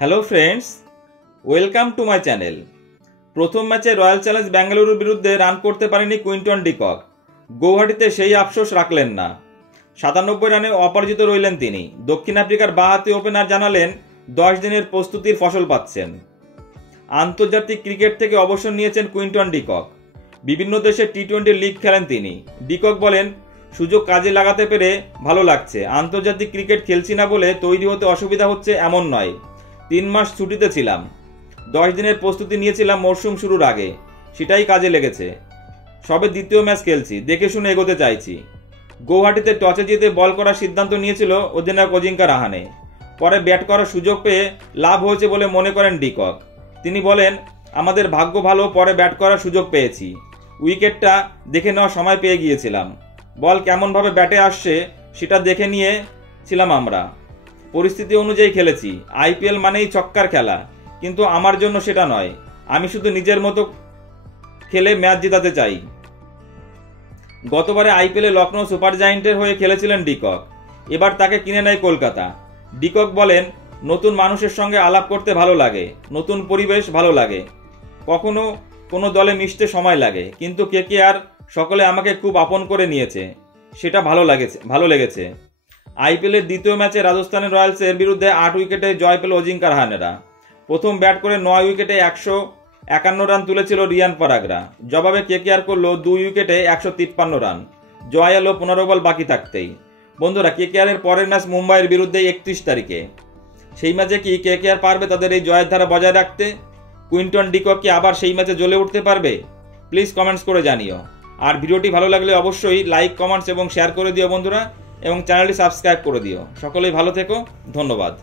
Hello friends, welcome to my channel. প্রথম ম্যাচে royal challenge বেঙ্গালুরুর বিরুদ্ধে রান করতে পারেনি কুইন্টন ডিকক। গৌহাটিতে সেই আফসোস রাখলেন না। 97 রানে অপরাজিত রইলেন তিনি। দক্ষিণ আফ্রিকার বাঁহাতি ওপেনার জানালেন 10 দিনের প্রস্তুতির ফসল পাচ্ছেন। আন্তর্জাতিক ক্রিকেট থেকে অবসর নিয়েছেন কুইন্টন ডিকক। বিভিন্ন দেশে টি-20 লিগ খেলেন তিনি। ডিকক বলেন, সুযোগ কাজে লাগাতে পেরে ভালো লাগছে। আন্তর্জাতিক ক্রিকেট খেলছি না বলে তৈরি হতে অসুবিধা হচ্ছে এমন নয়। 3 মাস ছুটিতে ছিলাম। 10 দিনের প্রস্তুতি নিয়েছিলাম মরশুম শুরুর আগে, সেটাই কাজে লেগেছে। সবে দ্বিতীয় ম্যাচ খেলছি, দেখে শুনে এগোতে চাইছি। গৌহাটিতে টসে জিতে বল করার সিদ্ধান্ত নিয়েছিল অধিনায়ক অজিঙ্কা রাহানে। পরে ব্যাট করার সুযোগ পেয়ে লাভ হয়েছে বলে মনে করেন ডিকক। তিনি বলেন, আমাদের ভাগ্য ভালো, পরে ব্যাট করার সুযোগ পেয়েছি। উইকেটটা দেখে নেওয়ার সময় পেয়ে গিয়েছিলাম। বল কেমনভাবে ব্যাটে আসছে সেটা দেখে নিয়েছিলাম আমরা। পরিস্থিতি অনুযায়ী খেলেছি। আইপিএল মানেই ছক্কার খেলা, কিন্তু আমার জন্য সেটা নয়। আমি শুধু নিজের মতো খেলে ম্যাচ জেতাতে চাই। গতবারে আইপিএলে লখনৌ সুপার জায়ান্টের হয়ে খেলেছিলেন ডিকক। এবার তাকে কিনে নেয় কলকাতা। ডিকক বলেন, নতুন মানুষের সঙ্গে আলাপ করতে ভালো লাগে, নতুন পরিবেশ ভালো লাগে। কখনো কোনো দলে মিশতে সময় লাগে, কিন্তু কেকেআর সকলে আমাকে খুব আপন করে নিয়েছে, সেটা ভালো লেগেছে। আইপিএলের দ্বিতীয় ম্যাচে রাজস্থানের রয়্যালসের বিরুদ্ধে 8 উইকেটে জয় পেল অজিঙ্কা রাহানেরা। প্রথম ব্যাট করে 9 উইকেটে 151 রান তুলেছিল রিয়ান পরাগরা। জবাবে কেকেআর করলো 2 উইকেটে 153 রান। জয় এলো 15 বল বাকি থাকতেই। বন্ধুরা, কেকেআর এর পরের ম্যাচ মুম্বাইয়ের বিরুদ্ধে 31 তারিখে। সেই ম্যাচে কি কেকেআর পারবে তাদের এই জয়ের ধারা বজায় রাখতে? কুইন্টন ডিকক কি আবার সেই ম্যাচে জ্বলে উঠতে পারবে? প্লিজ কমেন্টস করে জানিও। আর ভিডিওটি ভালো লাগলে অবশ্যই লাইক, কমেন্টস এবং শেয়ার করে দিও বন্ধুরা, এবং চ্যানেলটি সাবস্ক্রাইব করে দিও। সকলেই ভালো থেকো, ধন্যবাদ।